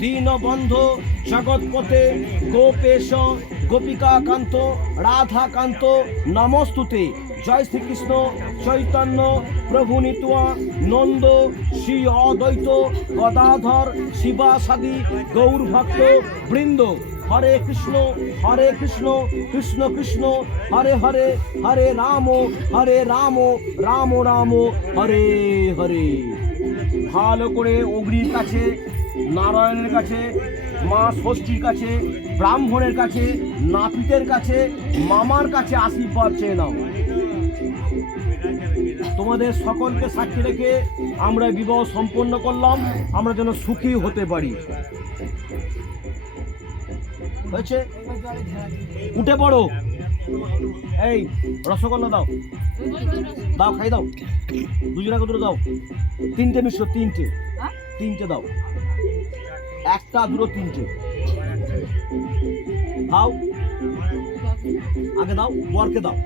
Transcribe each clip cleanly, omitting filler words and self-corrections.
দীনবন্ধু জগৎপতে গোপেশ গোপিকাকান্ত রাধাকান্ত নমস্তুতে। জয় শ্রীকৃষ্ণ চৈতন্য প্রভু নিত্যানন্দ শ্রী অদ্বৈত গদাধর শিবাসাদি গৌর ভক্ত বৃন্দ। হরে কৃষ্ণ কৃষ্ণ কৃষ্ণ হরে হরে, হরে রাম রাম রাম হরে হরে। ভালো করে অগ্নির কাছে, নারায়ণের কাছে, মা ষষ্ঠীর কাছে, ব্রাহ্মণের কাছে, নাপিতের কাছে, মামার কাছে আশীর্বাদ চেয়ে নাও। তোমাদের সকলকে সাক্ষী রেখে আমরা বিবাহ সম্পন্ন করলাম, আমরা যেন সুখী হতে পারি। হয়েছে? উঠে পড়ো। এই রসগোল্লা দাও, দাও খাই দাও, দুজনে কত দাও? তিনটে মিশ্র, তিনটে দাও, একটা দুটো তিনটে দাও। আগে দাও, বরকে দাও,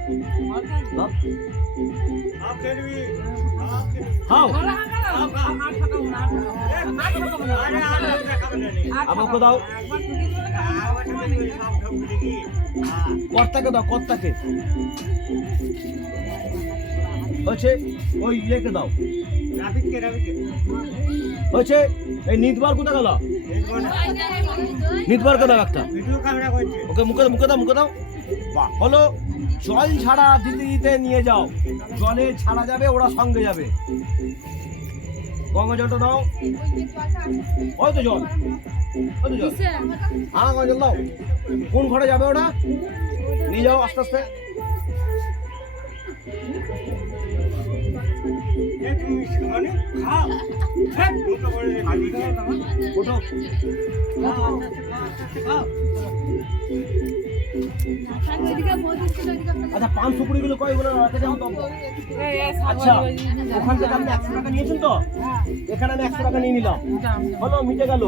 দাও খাও। আমাকে দাও, কর্তাকে দাও, কর্তাকে। হচ্ছে ওই ইয়েকে দাও, হচ্ছে এই নিতবার কোথা গেল? নিতবারকে দাও একটা, ওকে মুখে দাও। বাহ, হলো। জল ছাড়া দিতে নিয়ে যাও, জলে ছাড়া যাবে, ওরা সঙ্গে যাবে। গঙ্গা জলটা দাও, ওই তো জল, হ্যাঁ গঙ্গা জল দাও। কোন ঘরে যাবে ওরা? নিয়ে যাও আস্তে আস্তে। আচ্ছা, 500 কুড়ি গুলো কয়গুলো? আচ্ছা, ওখান থেকে আপনি 100 টাকা নিয়েছেন তো, এখানে আমি 100 টাকা নিয়ে নিলাম, হলো, মিটে গেল।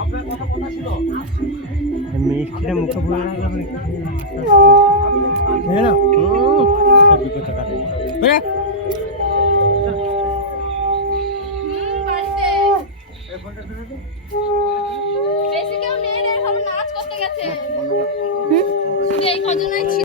আপনার কথা ছিল মিষ্টিটা মুখে ভরে